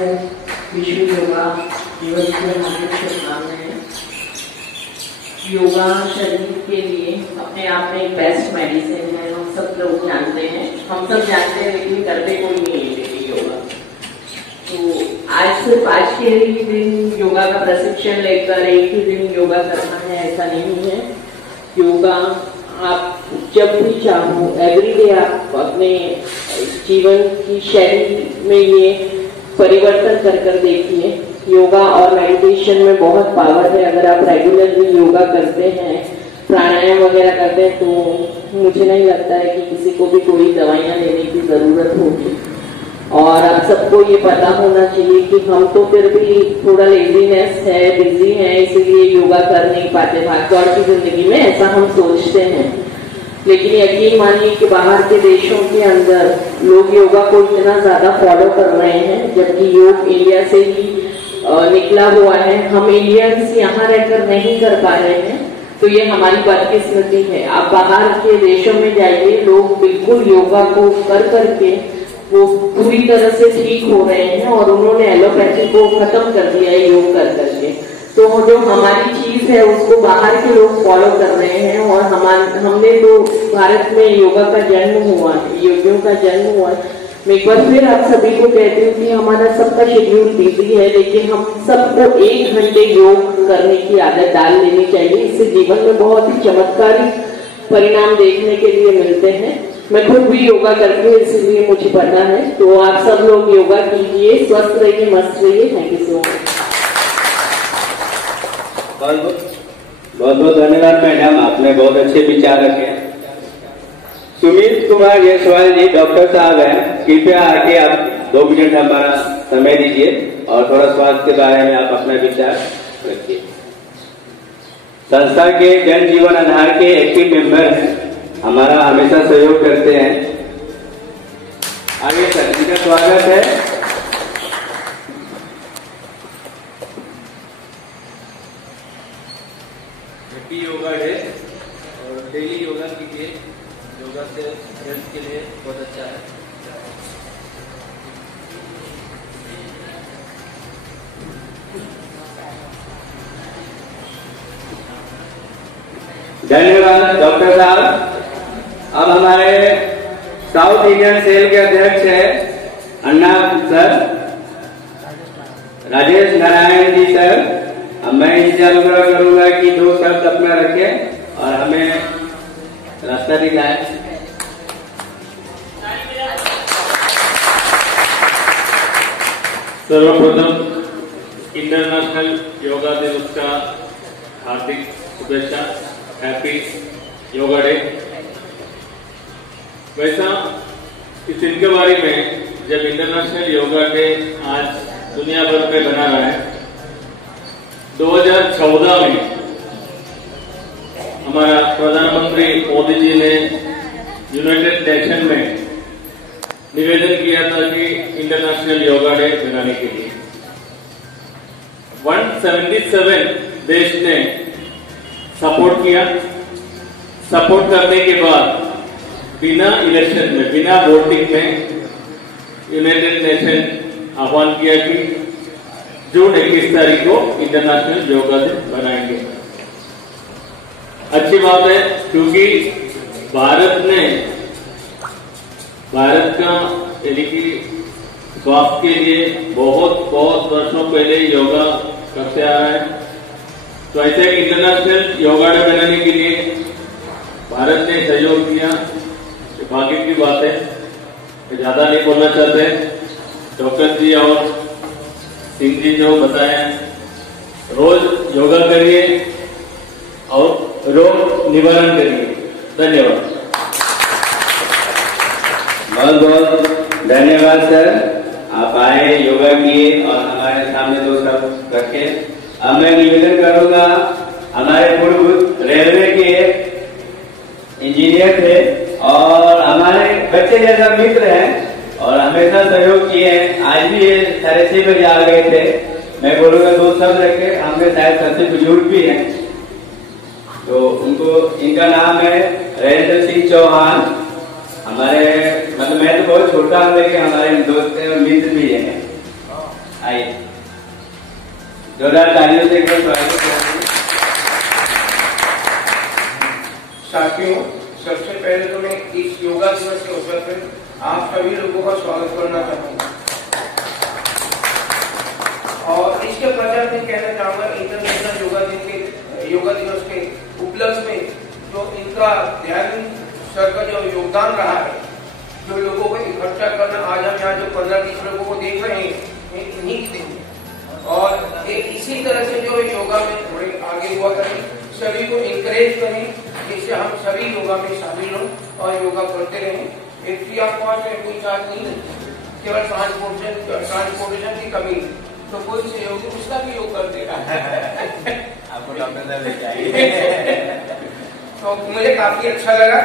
को विश्व योगा दिवस की हार्दिक शुभकामनाएं। योगा शरीर के लिए अपने आप में एक बेस्ट मेडिसिन है, हम सब लोग जानते हैं, हम सब जानते हैं, लेकिन करते कोई नहीं है लेकिन योगा। तो आज सिर्फ आज के ही दिन योगा का प्रशिक्षण लेकर एक ही दिन योगा करना है ऐसा नहीं है। योगा आप जब भी चाहो एवरीडे आप अपने जीवन की शैली में ये परिवर्तन कर देखिए। योगा और मेडिटेशन में बहुत पावर है। अगर आप रेगुलरली योगा करते हैं, प्राणायाम वगैरह करते हैं, तो मुझे नहीं लगता है कि किसी को भी कोई दवाइयाँ लेने की जरूरत होगी। और आप सबको ये पता होना चाहिए कि हम तो फिर भी थोड़ा लेजीनेस है, बिजी है, इसीलिए योगा कर नहीं पाते भागदौड़ की जिंदगी में, ऐसा हम सोचते हैं। लेकिन यकीन मानिए कि बाहर के देशों के अंदर लोग योगा को इतना ज्यादा फॉलो कर रहे हैं, जबकि योग इंडिया से ही निकला हुआ है। हम इंडियंस यहाँ रहकर नहीं कर पा रहे हैं, तो ये हमारी बदकिस्मती है। आप बाहर के देशों में जाइए, लोग बिल्कुल योगा को कर करके वो पूरी तरह से ठीक हो रहे हैं और उन्होंने एलोपैथी को खत्म कर दिया है योग कर करके। तो जो हमारी चीज है उसको बाहर के लोग फॉलो कर रहे हैं। और हमने तो भारत में योगा का जन्म हुआ है, योगियों का जन्म हुआ है। मैं एक बार फिर आप सभी को कहती हूँ कि हमारा सबका शेड्यूल बिजी है, लेकिन हम सबको 1 घंटे योग करने की आदत डाल लेनी चाहिए। इससे जीवन में बहुत ही चमत्कारी परिणाम देखने के लिए मिलते हैं। मैं खुद भी योगा करती हूँ, इसलिए मुझे पता है। तो आप सब लोग योगा कीजिए, स्वस्थ रहिए, मस्त रहिए। Thank you so much. बहुत बहुत धन्यवाद मैडम, आपने बहुत अच्छे विचार रखे। सुमित कुमार जायसवाल जी डॉक्टर साहब हैं, कृपया आके आप 2 मिनट हमारा समय दीजिए और थोड़ा स्वास्थ्य के बारे में आप अपना विचार रखिए। संस्था के जन जीवन आधार के एक्टिव मेंबर हैं, हमारा हमेशा सहयोग करते हैं। आगे सर जी का स्वागत है। हैप्पी योगा डे और डेली योगा कीजिए, योगा से हेल्थ के लिए बहुत अच्छा है। धन्यवाद डॉक्टर साहब। अब हमारे साउथ इंडियन सेल के अध्यक्ष है अन्ना सर, राजेश नारायण जी सर। अब मैं इनसे अनुग्रह करूंगा कि 2 शब्द अपना रखें और हमें रास्ता दिखाएं। सर्वप्रथम इंटरनेशनल योगा दिवस का हार्दिक शुभेच्छा, हैप्पी योगा डे। वैसा इस दिन के बारे में जब इंटरनेशनल योगा डे आज दुनिया भर में बना रहा है, 2014 में हमारा प्रधानमंत्री मोदी जी ने यूनाइटेड नेशन में निवेदन किया था कि इंटरनेशनल योगा डे बनाने के लिए 177 देश ने सपोर्ट किया। सपोर्ट करने के बाद बिना इलेक्शन में, बिना वोटिंग में यूनाइटेड नेशन आह्वान किया कि जून 21 तारीख को इंटरनेशनल योगा दिन बनाएंगे। अच्छी बात है, क्योंकि भारत का यानी कि स्वास्थ्य के लिए बहुत वर्षों पहले योगा करते आ रहा है। तो ऐसे इंटरनेशनल योगा डे बनाने के लिए भारत ने सहयोग किया, भाग्य की बात है। ज्यादा नहीं बोलना चाहते, डॉक्टर जी और सिंह जी जो बताए, रोज योगा करिए और रोग निवारण करिए। धन्यवाद। बहुत बहुत धन्यवाद सर, आप आए, योगा किए और हमारे सामने 2 शब्द रखे। अब मैं निवेदन करूंगा, हमारे पूर्व रेलवे के इंजीनियर थे और हमारे बच्चे जैसा मित्र हैं और हमेशा सहयोग किए हैं। आज भी ये 6:30 बजे आ गए थे। मैं बोलूंगा 2 शब्द रखे, हमें शायद सबसे बुजुर्ग भी हैं, तो उनको, इनका नाम है राजेंद्र सिंह चौहान। हमारे मतलब मैं तो बहुत छोटा हूँ, लेकिन हमारे दोस्त हैं और मित्र भी हैं। आइए जोरदार तालियों से स्वागत करें। साथियों, सबसे पहले तो मैं इस योगा दिवस के अवसर पर आप सभी लोगों का स्वागत करना चाहूंगा और इसके पश्चात मैं कहना चाहूंगा इंटरनेशनल योगा दिवस के उपलक्ष्य में जो इनका ध्यान सर का जो योगदान रहा है, जो लोगों को इकट्ठा करना, आज हम यहाँ जो 15-20 लोगों को देख रहे हैं इन्हीं के दिन और इसी तरह से जो योगा में थोड़े आगे हुआ करें, सभी को इंकरेज करें जिससे हम सभी योगा में शामिल हों और योगा करते रहें। एक फ्री ऑफ कॉस्ट में कोई चार्ज नहीं है, केवल ट्रांसपोर्टेशन की कमी, तो कोई सहयोगी उसका भी योग कर देगा। आपको डॉक्टर साहब लेके आइए। तो मुझे काफी अच्छा लगा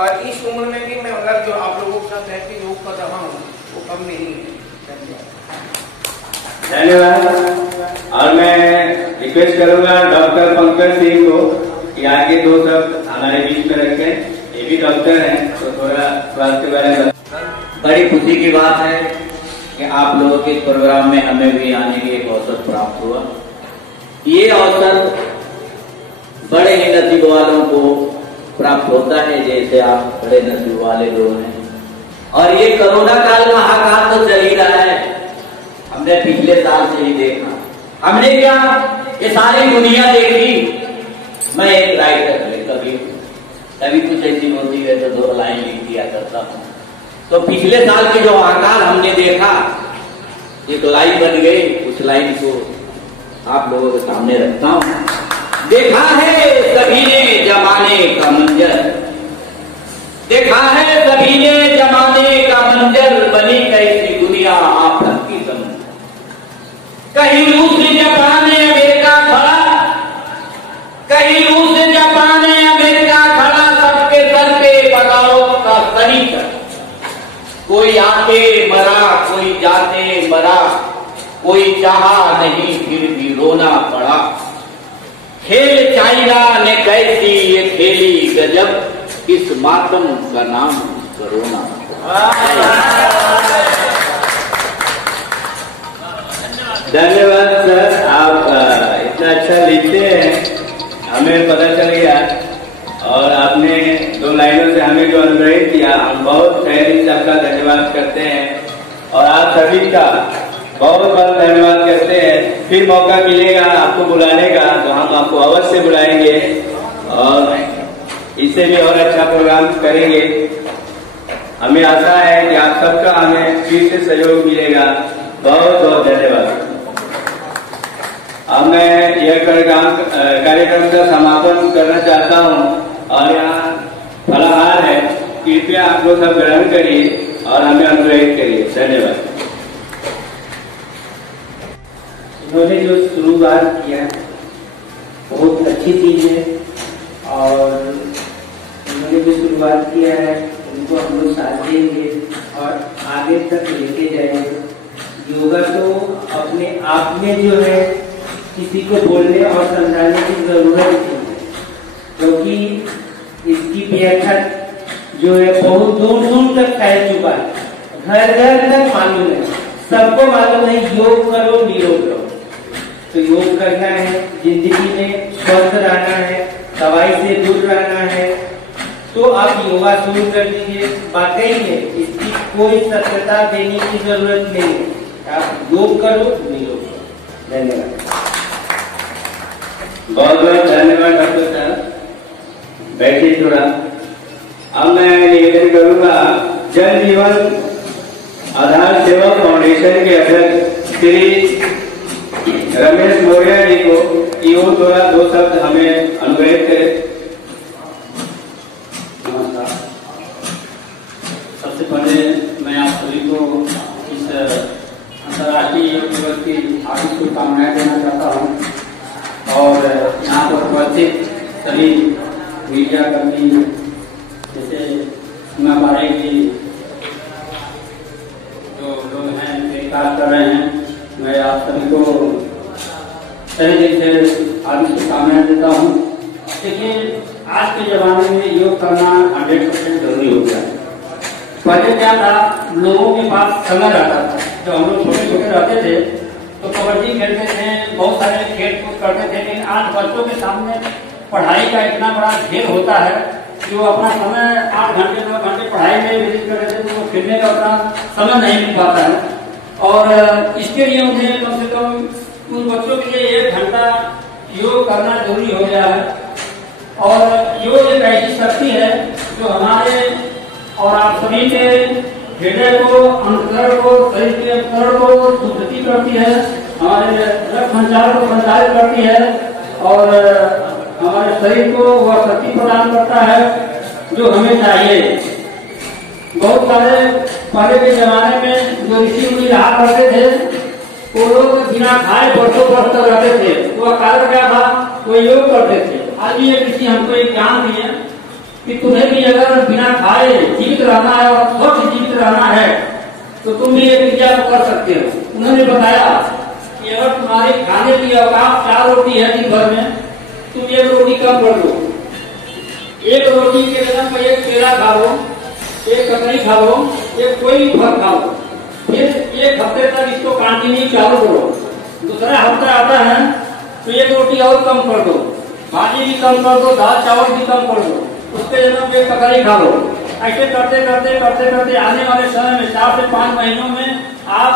और इस उम्र में भी मैं मतलब जो आप लोगों के साथ रहकर योग कर रहा हूँ वो कम नहीं है। धन्यवाद। और मैं रिक्वेस्ट करूंगा डॉक्टर पंकज सिंह को कि आगे दो शब्द हमारे बीच में रखें, ये भी डॉक्टर हैं तो थोड़ा स्वास्थ्य के बारे में। बड़ी खुशी की बात है कि आप लोगों के प्रोग्राम में हमें भी आने की एक अवसर प्राप्त हुआ। ये अवसर बड़े ही नसीब वालों को प्राप्त होता है, जैसे आप बड़े नसीब वाले लोग हैं। और ये कोरोना काल महाकाल तो चल ही रहा है, हमने पिछले साल से ही देखा। हमने क्या ये सारी दुनिया देखी। मैं एक राइटर कभी कुछ ऐसी होती है तो 2 लाइन लिख दिया करता हूँ। तो पिछले साल के जो महाकाल हमने देखा, एक लाइन बन गई, उस लाइन को आप लोगों के सामने रखता हूँ। देखा है सभी ने जमाने का मंजर, देखा है सभी ने जमाने का मंजर, बनी कैसी दुनिया आफत की समझ। कहीं रूस जापान अमेरिका खड़ा, कहीं रूस जापान अमेरिका खड़ा, सबके सर पे बगावत का सलीका। कोई आके मरा, कोई जाते मरा, कोई चाहा नहीं फिर भी रोना पड़ा। खेल चाइना ने कैसी ये खेली गजब, इस मातम का नाम कोरोना। धन्यवाद सर, आप इतना अच्छा लिखते हैं, हमें पता चल गया और आपने 2 लाइनों से हमें जो अनुग्रहित किया, हम बहुत तहे दिल से आपका धन्यवाद करते हैं और आप सभी का बहुत बहुत धन्यवाद करते हैं। फिर मौका मिलेगा आपको बुलाने का तो हम आपको अवश्य बुलाएंगे और इससे भी और अच्छा प्रोग्राम करेंगे। हमें आशा है कि आप सबका हमें फिर से सहयोग मिलेगा। बहुत बहुत धन्यवाद। अब मैं यह कार्यक्रम का समापन करना चाहता हूं और यहाँ फलाहार है, कृपया आप लोग सब ग्रहण करिए और हमें अनुग्रहित करिए। धन्यवाद। उन्होंने जो शुरुआत किया बहुत अच्छी चीज है और उन्होंने जो शुरुआत किया है उनको हम लोग साथ देंगे और आगे तक लेके जाएंगे। योगा तो अपने आप में जो है किसी को बोलने और समझाने की जरूरत नहीं है, क्योंकि इसकी व्याख्या जो है बहुत दूर दूर तक फैल चुका है, घर घर तक मालूम है, सबको मालूम है योग करो निरोग रहो। तो योग करना है, जिंदगी में स्वस्थ रहना है, दवाई से दूर रहना है, तो आप योगा शुरू कर दीजिए। वाकई में इसकी कोई सत्यता देने की जरूरत नहीं है, आप योग करो निरोग रहो। धन्यवाद। बहुत बहुत धन्यवाद डॉक्टर साहब, बैठिए थोड़ा। अब मैं निवेदन करूंगा जल जीवन आधार सेवा फाउंडेशन के अध्यक्ष श्री रमेश मौर्य जी को कि वो थोड़ा 2 शब्द हमें अनुग्रहित करें। नमस्कार। सबसे पहले मैं आप सभी को इस अंतर्राष्ट्रीय योग दिवस की हार्दिक शुभकामनाएं देना चाहता हूं और यहाँ पर उपस्थित सभी मीडिया कर्मी जैसे सीमा पारेख जी जो लोग हैं कार्य कर रहे हैं, मैं आप सभी को तहे दिल से हार्दिक शुभकामनाएं देता हूँ। देखिए आज के जमाने में योग करना 100% जरूरी हो गया है। पहले क्या था, लोगों के पास समय रहता था। जब हम लोग छोटे छोटे रहते थे कबड्डी खेलते थे, बहुत सारे खेल कूद करते थे, लेकिन आज बच्चों के सामने पढ़ाई का इतना बड़ा ढेर होता है कि वो अपना समय 8 घंटे 9 घंटे पढ़ाई में व्यतीत कर देते, तो खेलने का उतना समय नहीं मिल पाता है। और इसके लिए उन्हें कम से कम उन बच्चों के लिए 1 घंटा योग करना जरूरी हो गया है। और योग एक ऐसी शक्ति है जो हमारे और आप सभी के हृदय को, अंतकरण को, शरीर के अंतकरण को शुद्धि करती है, हमारे रक्त संचार को संचालित करती है और हमारे शरीर को वह शक्ति प्रदान करता है जो हमें चाहिए। बहुत सारे पहले के जमाने में जो ऋषि मुनि रहा करते थे, वो लोग बिना खाए वर्षों वर्ष तक रहते थे। तो कारण क्या था? वो योग करते थे। आज ये ऋषि हमको एक ज्ञान दिए कि तुम्हें भी अगर बिना खाए जीवित रहना है और स्वस्थ जीवित रहना है तो तुम भी ये क्रिया को कर सकते हो। उन्होंने बताया कि अगर तुम्हारे खाने की औकात 4 रोटी है दिन भर में, तुम 1 रोटी कम कर दो। 1 रोटी के जगह पर 1 केला खा लो, 1 ककड़ी खा लो, 1 कोई फल खा लो। फिर 1 हफ्ते तक इसको कंटिन्यू चालू करो। दूसरा हफ्ता आता है तो 1 रोटी और कम कर दो, भाजी भी कम कर दो, दाल चावल भी कम कर दो, उसके जगह पे 1 ककड़ी खा लो। ऐसे करते करते करते करते आने वाले समय में 4 से 5 महीनों में आप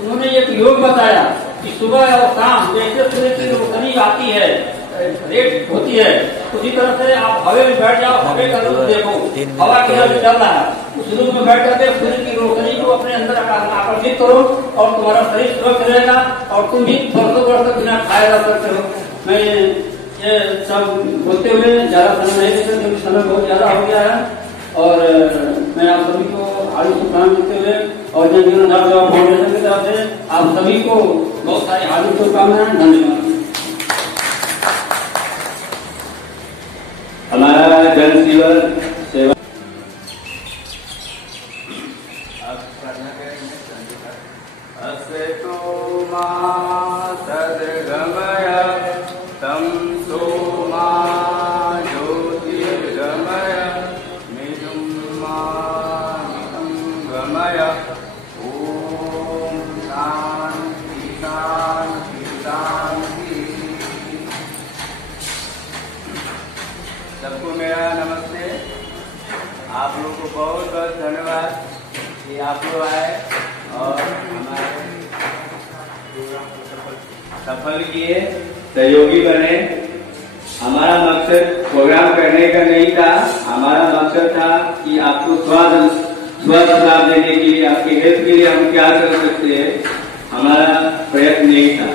उन्होंने एक योग बताया कि सुबह और शाम जैसे सूर्य की रोशनी आती है, रेट होती है, उसी तरह से आप हवे में बैठ जाओ, हवे का रूप देखो, हवा किधर से चल रहा है, उस रूप में बैठ करके सूर्य की रोशनी को अपने अंदर आकर्षित करो और तुम्हारा शरीर स्वस्थ रहेगा और तुम भी वर्षों वर्ष तक बिना खाए रह सकते हो। मैं ये सब बोलते हुए ज्यादा समय नहीं देते क्योंकि समय बहुत ज्यादा हो गया है और मैं आप सभी को हार्दिक शुभकामनाएं देते हुए और जन जीवन धारा फाउंडेशन की तरफ से आप सभी को बहुत सारी हार्दिक शुभकामनाएं। धन्यवाद। हमारा जन जीवन सेवा असेतो मा सद्गमय तं सोमा ज्योतिर्गमय निजुं मा नितं गमय। ओम शांति शांति शांति। सबको मेरा नमस्ते। आप लोगों को बहुत बहुत धन्यवाद कि आप लोग आए और हमारे प्रोग्राम को सफल किए, सहयोगी बने। हमारा मकसद प्रोग्राम करने का नहीं था, हमारा मकसद था कि आपको स्वस्थ लाभ देने के लिए, आपके हेल्थ के लिए हम क्या कर सकते हैं, हमारा प्रयत्न नहीं था।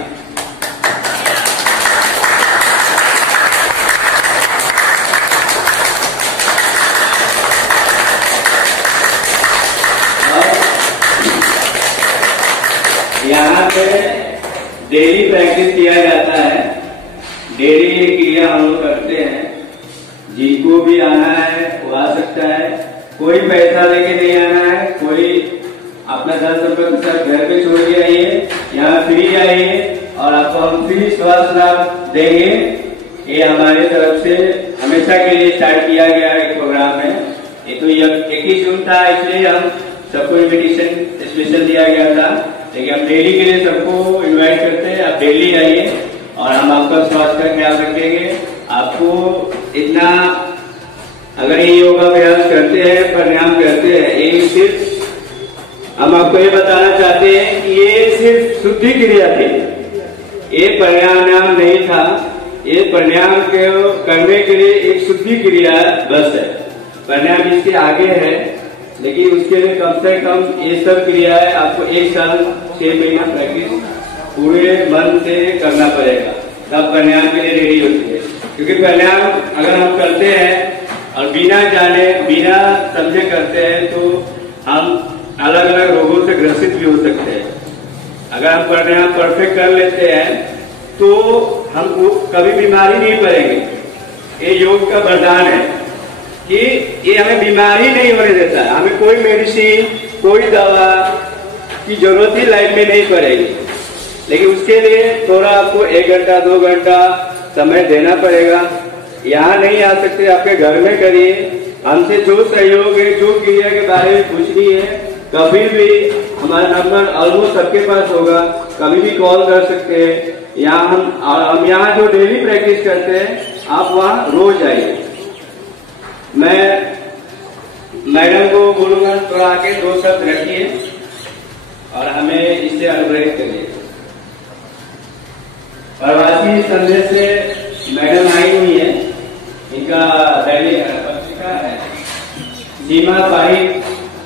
यहाँ पे डेली प्रैक्टिस किया जाता है, डेली क्रिया हम लोग करते हैं। जिनको भी आना है वो आ सकता है, कोई पैसा लेके नहीं आना है, कोई अपना धन संपत्ति सब घर पे छोड़ के आइए, यहाँ फ्री आइए और आपको हम फ्री स्वास्थ्य लाभ देंगे। ये हमारे तरफ से हमेशा के लिए स्टार्ट किया गया एक प्रोग्राम है। ये तो 21 जून था, इसलिए हम सबको इन्विटेशन स्पेशल दिया गया था, लेकिन हम डेली के लिए सबको इनवाइट करते हैं। आप डेली आइए और हम आपका स्वास्थ्य का ख्याल रखेंगे। आपको इतना अगर ये योगाभ्यास करते हैं, प्राणायाम करते हैं, ये सिर्फ हम आपको ये बताना चाहते हैं कि ये सिर्फ शुद्धि क्रिया थी, ये प्राणायाम नहीं था। ये प्राणायाम को करने के लिए एक शुद्धि क्रिया बस है, प्राणायाम इसके आगे है, लेकिन उसके लिए कम से कम ये सब क्रियाएं आपको 1 साल 6 महीना प्रैक्टिस पूरे मन से करना पड़ेगा, तब प्राणायाम के लिए रेडी होती है। क्योंकि प्राणायाम अगर हम करते हैं और बिना जाने बिना समझे करते हैं तो हम अलग अलग रोगों से ग्रसित भी हो सकते हैं। अगर हम प्राणायाम परफेक्ट कर लेते हैं तो हमको कभी बीमारी नहीं पड़ेगी। ये योग का वरदान है कि ये हमें बीमारी नहीं होने देता है, हमें कोई मेडिसिन कोई दवा की जरूरत ही लाइफ में नहीं पड़ेगी। लेकिन उसके लिए थोड़ा आपको 1 घंटा 2 घंटा समय देना पड़ेगा। यहाँ नहीं आ सकते, आपके घर में करिए। हमसे जो सहयोग है, जो क्रिया के बारे में पूछनी है, कभी भी हमारा नंबर ऑलमोस्ट सबके पास होगा, कभी भी कॉल कर सकते हैं। यहाँ हम यहाँ जो डेली प्रैक्टिस करते हैं, आप वहाँ रोज आइए। मैं मैडम को बोलूंगा थोड़ा आके 2 शब्द रखिए और हमें इससे अनुग्रहित करिए। प्रवासी संदेश से मैडम आई हुई है, इनका दैनिक पत्रिका है, सीमा पाहिक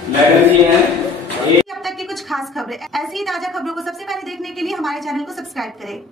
मैडम जी हैं। अब तक की कुछ खास खबरें, ऐसी ही ताजा खबरों को सबसे पहले देखने के लिए हमारे चैनल को सब्सक्राइब करें।